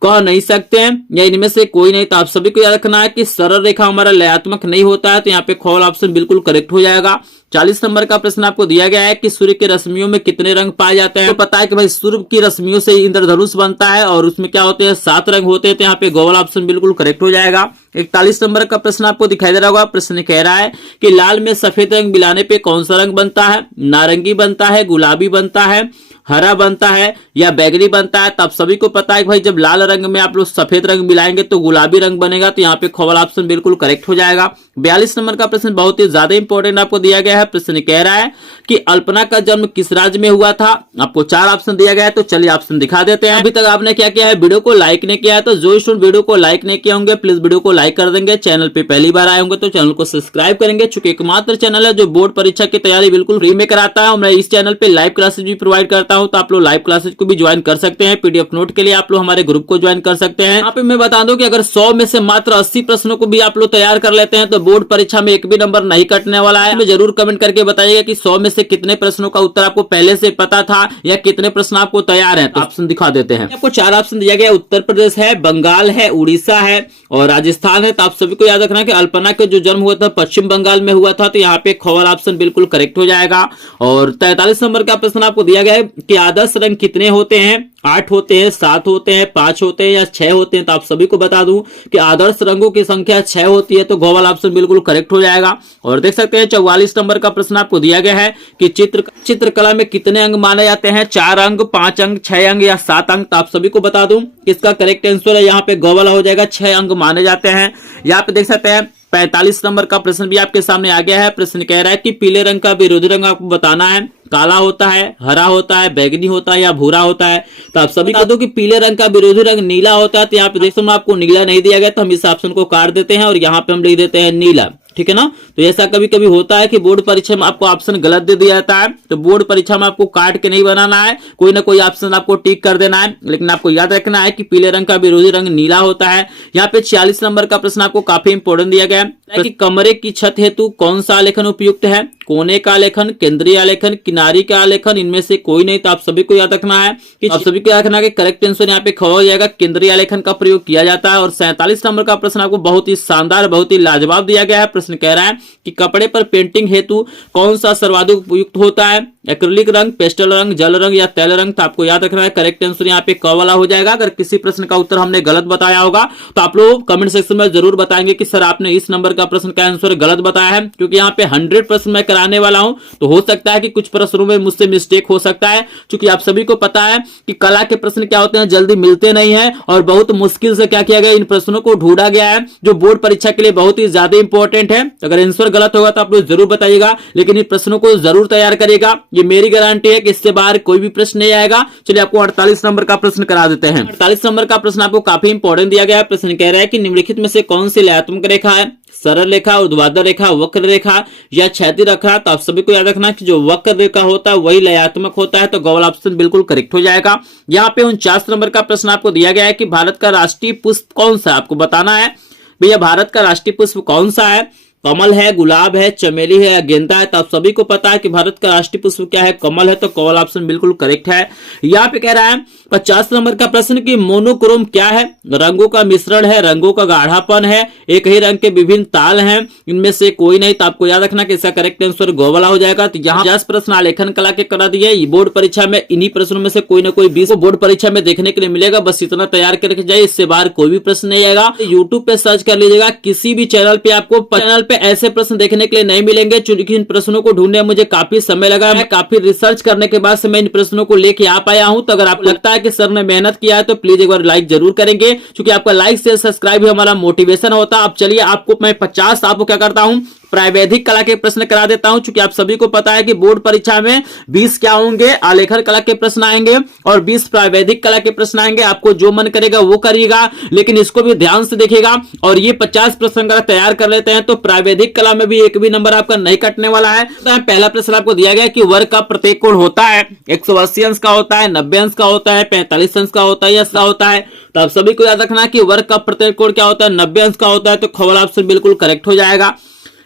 कह नहीं सकते हैं या इनमें से कोई नहीं। तो आप सभी को याद रखना है कि सरल रेखा हमारा लयात्मक नहीं होता है, तो यहाँ पे ख वाला ऑप्शन बिल्कुल करेक्ट हो जाएगा। 40 नंबर का प्रश्न आपको दिया गया है कि सूर्य की रश्मियों में कितने रंग पाए जाते हैं। तो पता है कि भाई सूर्य की रश्मियों से इंद्रधनुष बनता है और उसमें क्या होते हैं, 7 रंग होते हैं। तो यहाँ पे ग वाला ऑप्शन बिल्कुल करेक्ट हो जाएगा। 41 नंबर का प्रश्न आपको दिखाई दे रहा होगा। प्रश्न कह रहा है कि लाल में सफेद रंग मिलाने पे कौन सा रंग बनता है। नारंगी बनता है, गुलाबी बनता है, हरा बनता है या बैगनी बनता है। तो आप सभी को पता है कि भाई जब लाल रंग में आप लोग सफेद रंग मिलाएंगे तो गुलाबी रंग बनेगा। तो यहाँ पे ख वाला ऑप्शन बिल्कुल करेक्ट हो जाएगा। 42 नंबर का प्रश्न बहुत ही ज्यादा इंपॉर्टेंट आपको दिया गया है। प्रश्न कह रहा है कि अल्पना का जन्म किस राज्य में हुआ था। आपको 4 ऑप्शन दिया गया है, तो चलिए ऑप्शन दिखा देते हैं। अभी तक आपने क्या किया है, वीडियो को लाइक नहीं किया है, तो जो स्टूडेंट वीडियो को लाइक नहीं किया होंगे प्लीज वीडियो को लाइक कर देंगे। चैनल पे पहली बार आए होंगे तो चैनल को सब्सक्राइब करेंगे, चूंकि एकमात्र चैनल है जो बोर्ड परीक्षा की तैयारी बिल्कुल फ्री में कराता है। मैं इस चैनल पे लाइव क्लासेज भी प्रोवाइड करता हूँ, तो आप लोग लाइव क्लासेज को भी ज्वाइन कर सकते हैं। पीडीएफ नोट के लिए आप लोग हमारे ग्रुप को ज्वाइन कर सकते हैं। यहाँ पे मैं बता दूं कि अगर 100 में से मात्र 80 प्रश्नों को भी आप लोग तैयार कर लेते हैं तो बोर्ड परीक्षा में एक भी नंबर नहीं कटने वाला है। मैं जरूर कमेंट करके बताइएगा कि 100 में से कितने प्रश्नों का उत्तर आपको पहले से पता था या कितने प्रश्न आपको तैयार है। तो ऑप्शन दिखा देते हैं। आपको 4 ऑप्शन दिया गया, उत्तर प्रदेश है, बंगाल है, उड़ीसा है और राजस्थान है। तो आप सभी को याद रखना कि अल्पना का जो जन्म हुआ था पश्चिम बंगाल में हुआ था। तो यहाँ पे ख वाला ऑप्शन बिल्कुल करेक्ट हो जाएगा। और 43 नंबर का प्रश्न आपको दिया गया है कि आदर्श रंग कितने होते हैं। 8 होते हैं, 7 होते हैं, 5 होते हैं या 6 होते हैं। तो आप सभी को बता दूं कि आदर्श रंगों की संख्या 6 होती है। तो ग वाला ऑप्शन बिल्कुल करेक्ट हो जाएगा। और देख सकते हैं 44 नंबर का प्रश्न आपको दिया गया है कि चित्रकला में कितने अंग माने जाते हैं। 4 अंग, 5 अंग, 6 अंग या 7 अंग। तो आप सभी को बता दूं इसका करेक्ट आंसर है यहाँ पे ग वाला हो जाएगा, 6 अंग माने जाते हैं। यहाँ पे देख सकते हैं 45 नंबर का प्रश्न भी आपके सामने आ गया है। प्रश्न कह रहा है कि पीले रंग का विरोधी रंग आपको बताना है। काला होता है, हरा होता है, बैगनी होता है या भूरा होता है। तो आप सभी बता दो कि पीले रंग का विरोधी रंग नीला होता है। तो यहाँ पे देखो आपको नीला नहीं दिया गया, तो हम इस ऑप्शन को काट देते हैं और यहाँ पे हम लिख देते हैं नीला, ठीक है ना। तो ऐसा कभी कभी होता है कि बोर्ड परीक्षा में आपको ऑप्शन गलत दे दिया जाता है, तो बोर्ड परीक्षा में आपको काट के नहीं बनाना है, कोई ना कोई ऑप्शन आपको टिक कर देना है। लेकिन आपको याद रखना है कि पीले रंग का विरोधी रंग नीला होता है। यहाँ पे 46 नंबर का प्रश्न आपको काफी इंपोर्टेंट दिया गया है कि कमरे की छत हेतु कौन सा आलेखन उपयुक्त है। कोने का आलेखन, केंद्रीय आलेखन, किनारी का आलेखन, इनमें से कोई नहीं। तो आप सभी को याद रखना है कि आप सभी को याद रखना है कि करेक्ट आंसर यहाँ पे ख हो जाएगा, केंद्रीय आलेखन का प्रयोग किया जाता है। और 47 नंबर का प्रश्न आपको बहुत ही शानदार, बहुत ही लाजवाब दिया गया है। प्रश्न कह रहा है कि कपड़े पर पेंटिंग हेतु कौन सा सर्वाधिक उपयुक्त होता है। एक्रिलिक रंग, पेस्टल रंग, जल रंग या तेल रंग। तो आपको याद रखना है करेक्ट आंसर यहाँ पे क वाला हो जाएगा। अगर किसी प्रश्न का उत्तर हमने गलत बताया होगा तो आप लोग कमेंट सेक्शन में जरूर बताएंगे कि सर आपने इस नंबर का प्रश्न का आंसर गलत बताया है, क्योंकि यहाँ पे 100 प्रश्न मैं कराने वाला हूं। तो हो सकता है कि कुछ प्रश्नों में मुझसे मिस्टेक हो सकता है, क्योंकि आप सभी को पता है कि कला के प्रश्न क्या होते हैं, जल्दी मिलते नहीं है और बहुत मुश्किल से क्या किया गया, इन प्रश्नों को ढूंढा गया है जो बोर्ड परीक्षा के लिए बहुत ही ज्यादा इंपॉर्टेंट है। अगर आंसर गलत होगा तो आप लोग जरूर बताइएगा, लेकिन इन प्रश्नों को जरूर तैयार करिएगा, ये मेरी गारंटी है कि इससे बाहर कोई भी प्रश्न नहीं आएगा। चलिए आपको 48 नंबर का प्रश्न करा देते हैं। 48 नंबर का प्रश्न आपको काफी इंपॉर्टेंट दिया गया है। प्रश्न कह रहा है कि निम्नलिखित में से कौन सी लयात्मक रेखा है। सरल रेखा, ऊर्ध्वाधर रेखा, वक्र रेखा या क्षैतिज रेखा। तो आप सभी को याद रखना कि जो वक्र रेखा होता है वही लयात्मक होता है। तो ग वाला ऑप्शन बिल्कुल करेक्ट हो जाएगा। यहाँ पे 49 नंबर का प्रश्न आपको दिया गया है कि भारत का राष्ट्रीय पुष्प कौन सा है, आपको बताना है भैया भारत का राष्ट्रीय पुष्प कौन सा है। कमल है, गुलाब है, चमेली है या गेंदा है। तो आप सभी को पता है कि भारत का राष्ट्रीय पुष्प क्या है, कमल है। तो कमल ऑप्शन बिल्कुल करेक्ट है। यहाँ पे कह रहा है 50 नंबर का प्रश्न कि मोनोक्रोम क्या है? रंगों का मिश्रण है, रंगों का गाढ़ापन है, एक ही रंग के विभिन्न ताल हैं, इनमें से कोई नहीं। तो आपको याद रखना कि इसका करेक्ट आंसर गो वाला हो जाएगा। तो यहाँ 50 प्रश्न आलेखन कला के करा दिए। बोर्ड परीक्षा में इन्हीं प्रश्नों में से कोई ना कोई 20 बोर्ड परीक्षा में देखने के लिए मिलेगा। बस इतना तैयार करके जाए, इससे बाहर कोई भी प्रश्न नहीं आएगा। यूट्यूब पे सर्च कर लीजिएगा, किसी भी चैनल पे आपको चैनल पे ऐसे प्रश्न देखने के लिए नहीं मिलेंगे। चूंकि इन प्रश्नों को ढूंढने में मुझे काफी समय लगा, मैं काफी रिसर्च करने के बाद से मैं इन प्रश्नों को लेके आ पाया हूं। तो अगर आपको लगता है कि सर ने मेहनत किया है तो प्लीज एक बार लाइक जरूर करेंगे, क्योंकि आपका लाइक से सब्सक्राइब ही हमारा मोटिवेशन होता है। अब चलिए आपको मैं 50 आपको क्या करता हूं, प्रावैधिक कला के प्रश्न करा देता हूं। क्योंकि आप सभी को पता है कि बोर्ड परीक्षा में 20 क्या होंगे, आलेखन कला के प्रश्न आएंगे और 20 प्रावैधिक कला के प्रश्न आएंगे। आपको जो मन करेगा वो करिएगा, लेकिन इसको भी ध्यान से देखिएगा। और ये 50 प्रश्न का तैयार कर लेते हैं तो प्रावैधिक कला में भी एक भी नंबर आपका नहीं कटने वाला है। तो पहला प्रश्न आपको दिया गया कि वर्ग का प्रत्येक कोण होता है 180 अंश का होता है, 90 अंश का होता है, 45 अंश का होता है या ऐसा होता है। तो आप सभी को याद रखना कि वर्ग का प्रत्येक कोण क्या होता है, 90 अंश का होता है। तो खबर ऑप्शन बिल्कुल करेक्ट हो जाएगा।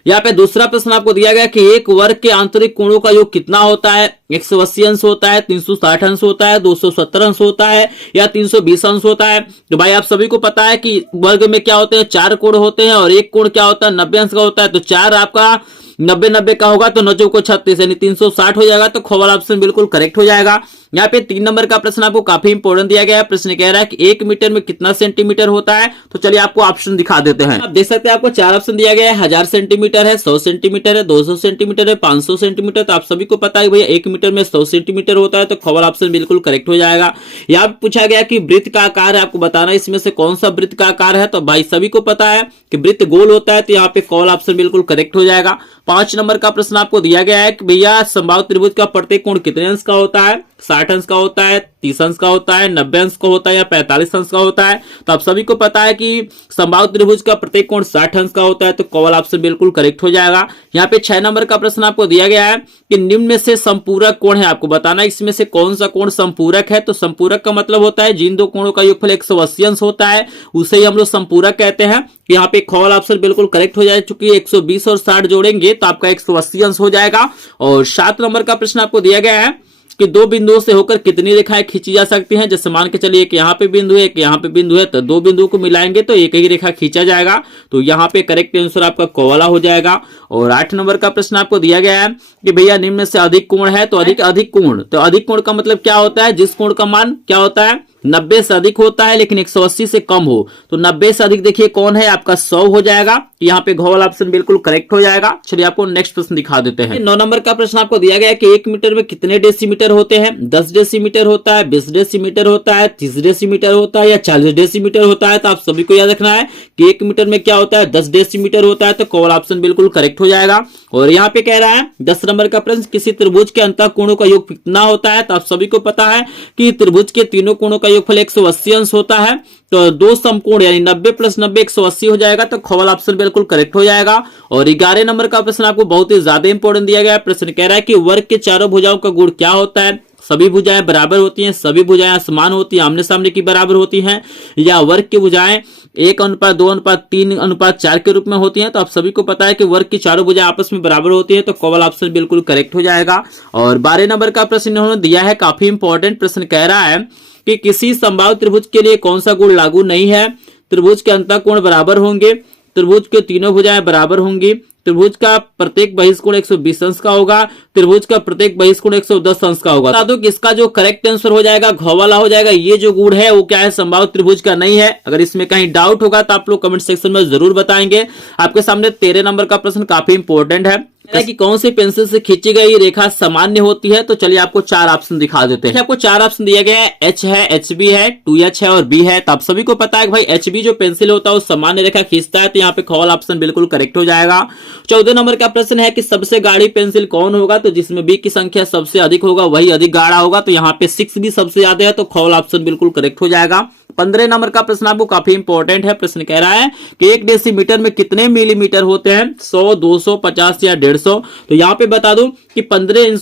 यहाँ पे दूसरा प्रश्न आपको दिया गया कि एक वर्ग के आंतरिक कोणों का योग कितना होता है? 180 अंश होता है, 360 अंश होता है, 270 अंश होता है या 320 अंश होता है। तो भाई आप सभी को पता है कि वर्ग में क्या होते हैं, 4 कोण होते हैं और एक कोण क्या होता है, 90 अंश का होता है। तो 4 आपका 90 का होगा तो 9 को 36 यानी 360 हो जाएगा। तो खबर ऑप्शन बिल्कुल करेक्ट हो जाएगा। यहाँ पे 3 नंबर का प्रश्न आपको काफी इंपोर्टेंट दिया गया है। प्रश्न कह रहा है कि 1 मीटर में कितना सेंटीमीटर होता है? तो चलिए आपको ऑप्शन दिखा देते हैं। आप देख सकते हैं आपको 4 ऑप्शन दिया गया है, 1000 सेंटीमीटर है, 100 सेंटीमीटर है, 200 सेंटीमीटर है, 500 सेंटीमीटर। तो आप सभी को पता है भैया 1 मीटर में 100 सेंटीमीटर होता है। तो खबर ऑप्शन बिल्कुल करेक्ट हो जाएगा। यहाँ पे पूछा गया कि वृत्त का आकार है, आपको बताना इसमें से कौन सा वृत्त का आकार है। तो भाई सभी को पता है कि वृत्त गोल होता है। तो यहाँ पे कॉल ऑप्शन बिल्कुल करेक्ट हो जाएगा। 5 नंबर का प्रश्न आपको दिया गया है कि भैया समबाहु त्रिभुज का प्रत्येक कोण कितने अंश का होता है? 60 अंश का होता है, 30 अंश का होता है, 90 अंश का होता है या 45 अंश का होता है। तो आप सभी को पता है कि समबाहु त्रिभुज का प्रत्येक कोण 60 अंश का होता है। तो कॉल ऑप्शन बिल्कुल करेक्ट हो जाएगा। यहाँ पे 6 नंबर का प्रश्न आपको दिया गया है कि निम्न में से संपूरक कोण है, आपको बताना इसमें से कौन सा कोण संपूरक है। तो संपूरक का मतलब होता है जिन दो कोणों का योगफल 180 अंश होता है उसे ही हम लोग संपूरक कहते हैं। यहाँ पे कॉल ऑप्शन बिल्कुल करेक्ट हो जाए, चूंकि 120 और 60 जोड़ेंगे तो आपका 180 अंश हो जाएगा। और 7 नंबर का प्रश्न आपको दिया गया है कि दो बिंदुओं से होकर कितनी रेखाएं खींची जा सकती हैं। जैसे मान के चलिए एक यहाँ पे बिंदु है, एक यहाँ पे बिंदु है, तो दो बिंदुओं को मिलाएंगे तो एक ही रेखा खींचा जाएगा। तो यहाँ पे करेक्ट आंसर आपका कोवाला हो जाएगा। और 8 नंबर का प्रश्न आपको दिया गया है कि भैया निम्न में से अधिक कोण है। तो अधिक कोण, तो अधिक कोण का मतलब क्या होता है? जिस कोण का मान क्या होता है, 90 से अधिक होता है लेकिन 180 से कम हो। तो 90 से अधिक देखिए कौन है, आपका 100 हो जाएगा। यहाँ पे घ वाला ऑप्शन बिल्कुल करेक्ट हो जाएगा। चलिए आपको नेक्स्ट प्रश्न दिखा देते हैं। 9 नंबर का प्रश्न आपको दिया गया है कि 1 मीटर में कितने डेसीमीटर होते हैं? 10 डेसीमीटर होता है, 20 डेसीमीटर होता है, 30 डेसीमीटर होता है या 40 डेसीमीटर होता है। तो आप सभी को याद रखना है कि 1 मीटर में क्या होता है, 10 डेसीमीटर होता है। तो कॉल ऑप्शन बिल्कुल करेक्ट हो जाएगा। और यहाँ पे कह रहा है 10 नंबर का प्रश्न, किसी त्रिभुज के अंतः कोणों का योग कितना होता है? तो आप सभी को पता है कि त्रिभुज के तीनों कोणों का योगफल 180 अंश होता है। तो दो समकोण यानी 90 + 90 180 हो जाएगा। तो खवल ऑप्शन बिल्कुल करेक्ट हो जाएगा। और 11 नंबर का प्रश्न आपको बहुत ही ज्यादा इंपॉर्टेंट दिया गया है। प्रश्न कह रहा है कि वर्ग के चारों भुजाओं का गुण क्या होता है? सभी भुजाएं बराबर होती हैं, सभी भुजाएं समान होती हैं, आमने सामने की बराबर होती हैं, या वर्ग की भुजाएं 1:2:3:4 के रूप में होती हैं। तो आप सभी को पता है कि वर्ग की चारों भुजाएं आपस में बराबर होती हैं। तो कवल ऑप्शन बिल्कुल करेक्ट हो जाएगा। और 12 नंबर का प्रश्न इन्होंने दिया है, काफी इंपॉर्टेंट प्रश्न कह रहा है कि किसी समबाहु त्रिभुज के लिए कौन सा गुण लागू नहीं है? त्रिभुज के अंतः कोण बराबर होंगे, त्रिभुज के तीनों भुजाएं बराबर होंगी, त्रिभुज का प्रत्येक बहिष्कोण 120 अंश का होगा, त्रिभुज का प्रत्येक बहिष्कोण 110 अंश का होगा। बता दो कि इसका जो करेक्ट आंसर हो जाएगा घ वाला हो जाएगा। ये जो गुण है वो क्या है, समबाहु त्रिभुज का नहीं है। अगर इसमें कहीं डाउट होगा तो आप लोग कमेंट सेक्शन में जरूर बताएंगे। आपके सामने 13 नंबर का प्रश्न काफी इंपॉर्टेंट है कि कौन सी पेंसिल से खींची गई रेखा सामान्य होती है। तो चलिए आपको 4 ऑप्शन दिखा देते हैं। आपको 4 ऑप्शन दिया गया है, H है, HB है, 2H है और B है। तो आप सभी को पता है कि भाई HB जो पेंसिल होता है वो सामान्य रेखा खींचता है। तो यहाँ पे खवल ऑप्शन बिल्कुल करेक्ट हो जाएगा। 14 नंबर का प्रश्न है कि सबसे गाढ़ी पेंसिल कौन होगा? तो जिसमें B की संख्या सबसे अधिक होगा वही अधिक गाढ़ा होगा। तो यहाँ पे 6B सबसे ज्यादा है। तो खवल ऑप्शन बिल्कुल करेक्ट हो जाएगा। 15 नंबर का प्रश्न आपको काफी इंपॉर्टेंट है। प्रश्न कह रहा है कि 1 डेसीमीटर में कितने मिलीमीटर होते हैं? 100, 200, 50 या 150। तो यहाँ पे बता दूं कि 15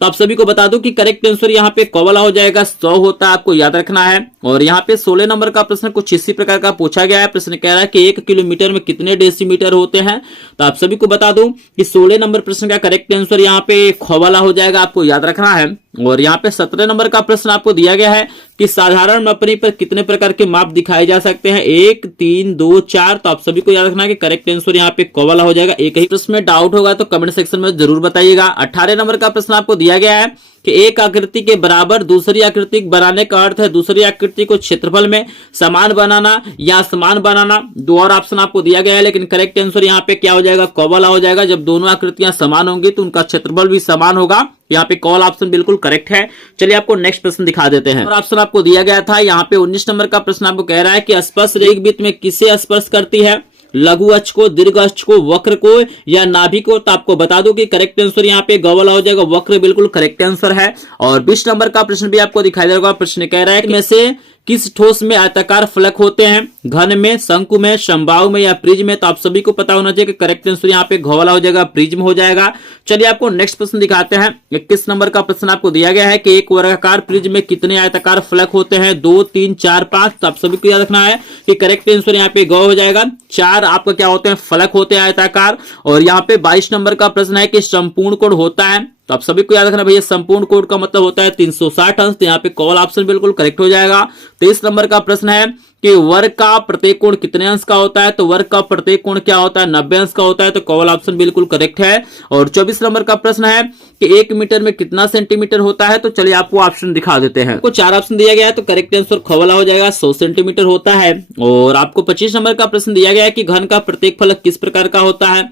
तो आप सभी को बता दूं कि करेक्ट आंसर यहाँ पे कवला हो जाएगा, 100 होता है, आपको याद रखना है। और यहाँ पे 16 नंबर का प्रश्न कुछ इसी प्रकार का पूछा गया है। प्रश्न कह रहा है कि 1 किलोमीटर में कितने डेसीमीटर होते हैं। तो आप सभी को बता दूं कि 16 नंबर प्रश्न का करेक्ट आंसर यहाँ पे ख वाला हो जाएगा, आपको याद रखना है। और यहाँ पे 17 नंबर का प्रश्न आपको दिया गया है कि साधारण मापनी पर कितने प्रकार के माप दिखाए जा सकते हैं, 1, 3, 2, 4। तो आप सभी को याद रखना है कि करेक्ट आंसर यहाँ पे क वाला हो जाएगा। एक ही प्रश्न में डाउट होगा तो कमेंट सेक्शन में जरूर बताइएगा। 18 नंबर का प्रश्न आपको दिया गया है कि एक आकृति के बराबर दूसरी आकृति बनाने का अर्थ है दूसरी आकृति को क्षेत्रफल में समान बनाना या समान बनाना। दो और ऑप्शन आपको दिया गया है, लेकिन करेक्ट आंसर यहाँ पे क्या हो जाएगा, क वाला हो जाएगा। जब दोनों आकृतियां समान होंगी तो उनका क्षेत्रफल भी समान होगा। यहाँ पे कॉल ऑप्शन बिल्कुल करेक्ट है। चलिए आपको नेक्स्ट प्रश्न दिखा देते हैं। और ऑप्शन आपको दिया गया था यहाँ पे 19 नंबर का प्रश्न आपको कह रहा है कि स्पर्श एक वृत्त में किसे स्पर्श करती है, लघु अक्ष को, दीर्घ अक्ष को, वक्र को या नाभि को। तो आपको बता दो कि करेक्ट आंसर यहाँ पे ग वाला हो जाएगा, वक्र बिल्कुल करेक्ट आंसर है। और 20 नंबर का प्रश्न भी आपको दिखाई देगा। प्रश्न कह रहा है कि में से किस ठोस में आयताकार फलक होते हैं, घन में, शंकु में, समबाहु में या प्रिज्म में। तो आप सभी को पता होना चाहिए कि करेक्ट आंसर यहाँ पे घ वाला हो जाएगा, प्रिज्म हो जाएगा। चलिए आपको नेक्स्ट प्रश्न दिखाते हैं। 21 नंबर का प्रश्न आपको दिया गया है कि एक वर्गाकार प्रिज्म में कितने आयताकार फलक होते हैं, 2, 3, 4, 5। तो आप सभी को याद रखना है कि करेक्ट आंसर यहाँ पे ग हो जाएगा। 4 आपका क्या होते हैं, फलक होते हैं आयताकार। और यहाँ पे 22 नंबर का प्रश्न है कि संपूर्ण कोण होता है। तो आप सभी को याद रखना भैया, संपूर्ण कोण का मतलब होता है 360 अंश। तो यहाँ पे कॉल ऑप्शन बिल्कुल करेक्ट हो जाएगा। 23 नंबर का प्रश्न है कि वर्ग का प्रत्येक कोण कितने अंश का होता है। तो वर्ग का प्रत्येक कोण क्या होता है, 90 अंश का होता है। तो कॉल ऑप्शन बिल्कुल करेक्ट है। और 24 नंबर का प्रश्न है कि 1 मीटर में कितना सेंटीमीटर होता है। तो चलिए आपको ऑप्शन दिखा देते हैं। आपको 4 ऑप्शन दिया गया है, तो करेक्ट आंसर ख वाला हो जाएगा, 100 सेंटीमीटर होता है। और आपको 25 नंबर का प्रश्न दिया गया है कि घन का प्रत्येक फलक किस प्रकार का होता है,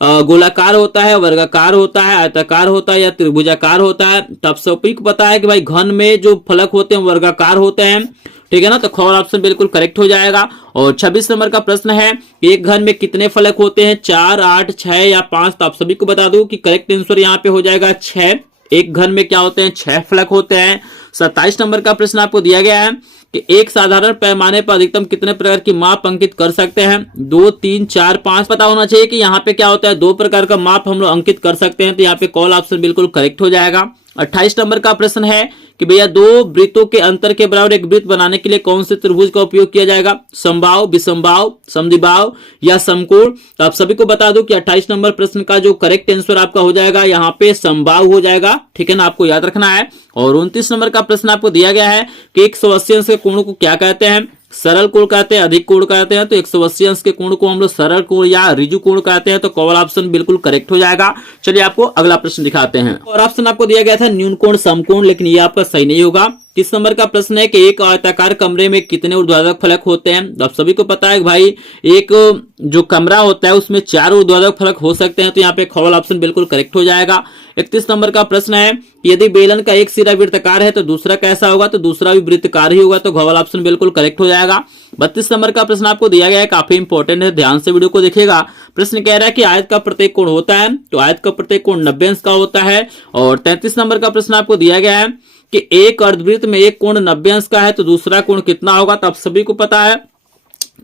गोलाकार होता है, वर्गाकार होता है, आयताकार होता है या त्रिभुजाकार होता है। तब सभी को पता है कि भाई घन में जो फलक होते हैं वर्गाकार होते हैं, ठीक है ना। तो ख ऑप्शन बिल्कुल करेक्ट हो जाएगा। और 26 नंबर का प्रश्न है एक घन में कितने फलक होते हैं, 4, 8, 6 या 5। तो आप सभी को बता दूं कि करेक्ट आंसर यहाँ पे हो जाएगा 6। एक घन में क्या होते हैं, 6 फलक होते हैं। 27 नंबर का प्रश्न आपको दिया गया है कि एक साधारण पैमाने पर अधिकतम कितने प्रकार की माप अंकित कर सकते हैं, 2, 3, 4, 5। पता होना चाहिए कि यहाँ पे क्या होता है, 2 प्रकार का माप हम लोग अंकित कर सकते हैं। तो यहाँ पे कॉल ऑप्शन बिल्कुल करेक्ट हो जाएगा। 28 नंबर का प्रश्न है कि भैया 2 वृत्तों के अंतर के बराबर एक वृत्त बनाने के लिए कौन से त्रिभुज का उपयोग किया जाएगा, समबाहु, विषमबाहु, समद्विबाहु या समकोण। तो आप सभी को बता दो कि 28 नंबर प्रश्न का जो करेक्ट आंसर आपका हो जाएगा यहाँ पे समबाहु हो जाएगा, ठीक है ना, आपको याद रखना है। और 29 नंबर का प्रश्न आपको दिया गया है कि 180 अंश के कोण को क्या कहते हैं, सरल कोण कहते हैं, अधिक कोण कहते हैं। तो 180 अंश के कोण को हम लोग सरल कोण या ऋजु कोण कहते हैं। तो कॉल ऑप्शन बिल्कुल करेक्ट हो जाएगा। चलिए आपको अगला प्रश्न दिखाते हैं। और ऑप्शन आपको दिया गया था न्यून कोण, समकोण, लेकिन ये आपका सही नहीं होगा। 30 नंबर का प्रश्न है कि एक आयताकार कमरे में कितने ऊर्ध्वाधर फलक होते हैं। आप सभी को पता है भाई एक जो कमरा होता है उसमें 4 ऊर्ध्वाधर फलक हो सकते हैं। तो यहाँ पे कॉल ऑप्शन बिल्कुल करेक्ट हो जाएगा। 31 नंबर का प्रश्न है यदि बेलन का एक सिरा वृत्ताकार है तो दूसरा कैसा होगा। तो दूसरा भी वृत्ताकार ही होगा। तो कॉल ऑप्शन बिल्कुल करेक्ट हो जाएगा। 32 नंबर का प्रश्न आपको दिया गया है, काफी इंपॉर्टेंट है, ध्यान से वीडियो को देखिएगा। प्रश्न कह रहा है कि आयत का प्रत्येक कोण होता है। तो आयत का प्रत्येक कोण 90 अंश का होता है। और 33 नंबर का प्रश्न आपको दिया गया है कि एक अर्धवृत्त में एक कोण 90 अंश का है तो दूसरा कोण कितना होगा। तो आप सभी को पता है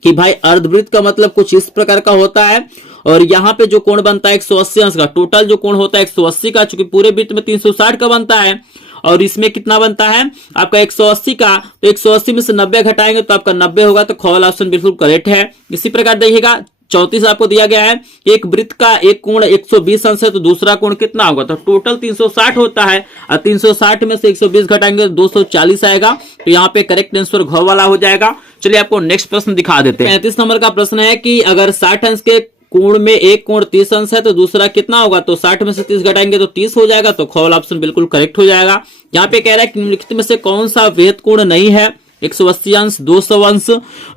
कि भाई अर्धवृत्त का मतलब कुछ इस प्रकार का होता है। और यहाँ पे जो कोण बनता है 180 अंश का, टोटल जो कोण होता है 180 का, चूंकि पूरे वृत्त में 360 का बनता है और इसमें कितना बनता है आपका 180 का। तो 180 में से 90 घटाएंगे तो आपका 90 होगा। तो कॉल ऑप्शन बिल्कुल करेक्ट है। इसी प्रकार देखिएगा 34 आपको दिया गया है एक वृत्त का एक कोण 120 अंश है तो दूसरा कोण कितना होगा। तो टोटल 360 होता है और 360 में से 120 घटाएंगे तो 240 आएगा। तो यहाँ पे करेक्ट आंसर घ वाला हो जाएगा। चलिए आपको नेक्स्ट प्रश्न दिखा देते हैं। 35 नंबर का प्रश्न है कि अगर 60 अंश के कोण में एक कोण 30 अंश है तो दूसरा कितना होगा। तो 60 में से 30 घटाएंगे तो 30 हो जाएगा। तो कॉल ऑप्शन बिल्कुल करेक्ट हो जाएगा। यहाँ पे कह रहा है कि निम्नलिखित में से कौन सा वृत्त कोण नहीं है, 180 अंश, 200 अंश,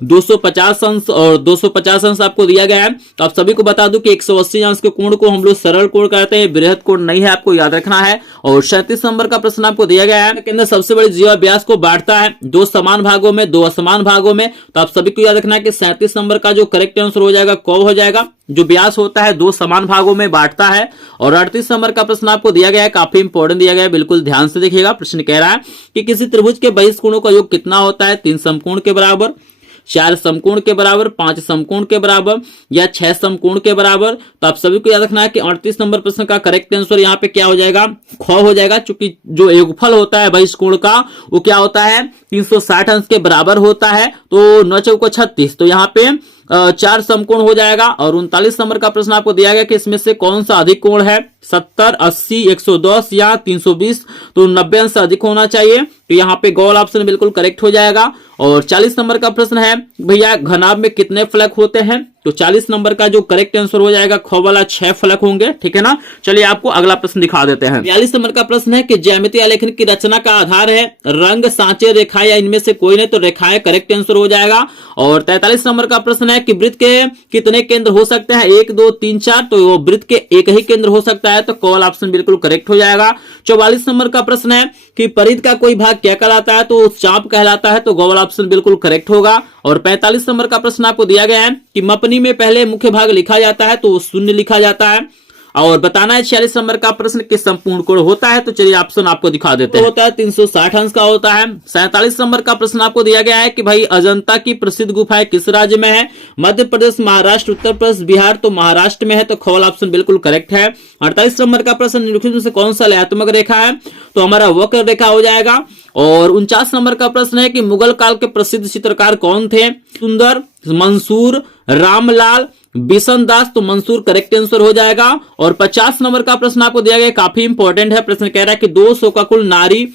250 अंश और 250 अंश आपको दिया गया है। तो आप सभी को बता दूं कि 180 अंश के कोण को हम लोग सरल कोण कहते हैं, बृहद कोण नहीं है, आपको याद रखना है। और 37 नंबर का प्रश्न आपको दिया गया है के अंदर सबसे बड़ी जीवा व्यास को बांटता है 2 समान भागों में, 2 असमान भागों में। तो आप सभी को याद रखना है कि 37 नंबर का जो करेक्ट आंसर हो जाएगा क हो जाएगा। जो व्यास होता है 2 समान भागों में बांटता है। और 38 नंबर का प्रश्न आपको दिया गया है, काफी इंपॉर्टेंट दिया गया है, बिल्कुल ध्यान से देखिएगा। प्रश्न कह रहा है कि किसी त्रिभुज के बहिष्ठ कोणों का योग कितना होता है, 3 समकोण के बराबर। 4 समकोण के बराबर, 5 समकोण के बराबर या 6 समकोण के बराबर। तो आप सभी को याद रखना है कि 38 नंबर प्रश्न का करेक्ट आंसर यहाँ पे क्या हो जाएगा, ख हो जाएगा, क्योंकि जो योगफल होता है भाई इस कोण का वो क्या होता है 360 अंश के बराबर होता है। तो 9 चौको 36, तो यहाँ पे 4 समकोण हो जाएगा। और 39 नंबर का प्रश्न आपको दिया गया कि इसमें से कौन सा अधिक कोण है, 70, 80, 110 या 320। तो 90 अंश से अधिक होना चाहिए, तो यहाँ पे गौल ऑप्शन बिल्कुल करेक्ट हो जाएगा। और 40 नंबर का प्रश्न है भैया घनाभ में कितने फलक होते हैं, तो 40 नंबर का जो करेक्ट आंसर हो जाएगा ख वाला 6 फलक होंगे, ठीक है ना। चलिए आपको अगला प्रश्न दिखा देते हैं। 42 नंबर का प्रश्न है कि ज्यामितीय आलेखन की रचना का आधार है रंग, सांचे, रेखाएं या इनमें से कोई नहीं, तो रेखाएं करेक्ट आंसर हो जाएगा। और 43 नंबर का प्रश्न है कि वृत्त के कितने केंद्र हो सकते हैं, 1, 2, 3, 4, तो वो वृत्त के एक ही केंद्र हो सकता है, तो कॉल ऑप्शन बिल्कुल करेक्ट हो जाएगा। 44 नंबर का प्रश्न है कि परिध का कोई भाग क्या कहलाता है, तो चाप कहलाता है, तो गौल ऑप्शन बिल्कुल करेक्ट होगा। और 45 नंबर का प्रश्न आपको दिया गया है कि मपनी में पहले मुख्य भाग लिखा जाता है, तो शून्य लिखा जाता है। और बताना है 46 नंबर का प्रश्न कि संपूर्ण कोण होता है, तो चलिए ऑप्शन आपको दिखा देते हैं। होता है 360 अंश का होता है। 47 नंबर का प्रश्न आपको दिया गया है कि भाई अजंता की प्रसिद्ध गुफाएं किस राज्य में है, मध्य प्रदेश, महाराष्ट्र, उत्तर प्रदेश, बिहार, तो महाराष्ट्र में है, तो खोल ऑप्शन बिल्कुल करेक्ट है। 48 नंबर का प्रश्न निम्नलिखित में से कौन सा लयात्मक रेखा है, तो हमारा वक्र रेखा हो जाएगा। और 49 नंबर का प्रश्न है कि मुगल काल के प्रसिद्ध चित्रकार कौन थे, सुंदर, मंसूर, रामलाल, बिशन दास, तो मंसूर करेक्ट आंसर हो जाएगा। और 50 नंबर का प्रश्न आपको दिया गया, काफी इंपॉर्टेंट है, प्रश्न कह रहा है कि 200 का कुल नारी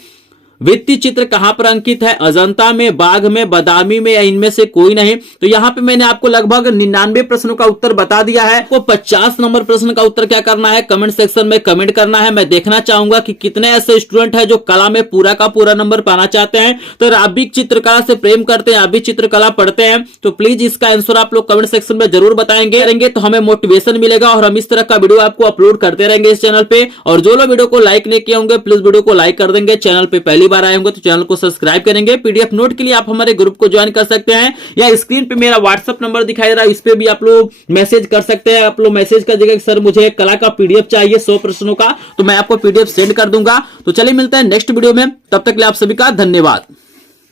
भित्ति चित्र कहां पर अंकित है, अजंता में, बाघ में, बादामी में या इनमें से कोई नहीं। तो यहां पे मैंने आपको लगभग 99 प्रश्नों का उत्तर बता दिया है। तो 50 नंबर प्रश्न का उत्तर क्या करना है, कमेंट सेक्शन में कमेंट करना है। मैं देखना चाहूंगा कि कितने ऐसे स्टूडेंट हैं जो कला में पूरा का पूरा नंबर पाना चाहते हैं, तो आप भी चित्रकला से प्रेम करते हैं, आप भी चित्रकला पढ़ते हैं, तो प्लीज इसका आंसर आप लोग कमेंट सेक्शन में जरूर बताएंगे, तो हमें मोटिवेशन मिलेगा और हम इस तरह का वीडियो आपको अपलोड करते रहेंगे इस चैनल पे। और जो लोग वीडियो को लाइक नहीं किए होंगे प्लीज वीडियो को लाइक कर देंगे, चैनल पे पहली बार आए होंगे तो चैनल को सब्सक्राइब करेंगे। पीडीएफ नोट के लिए आप हमारे ग्रुप को ज्वाइन कर सकते हैं, या स्क्रीन पे मेरा व्हाट्सएप नंबर दिखाई दे रहा है, इस पे भी आप लोग मैसेज कर सकते हैं। आप लोग मैसेज कर दीजिएगा सर मुझे कला का पीडीएफ चाहिए 100 प्रश्नों का, तो मैं आपको पीडीएफ सेंड कर दूंगा। तो चलिए मिलते हैं नेक्स्ट वीडियो में, तब तक के लिए आप सभी का धन्यवाद।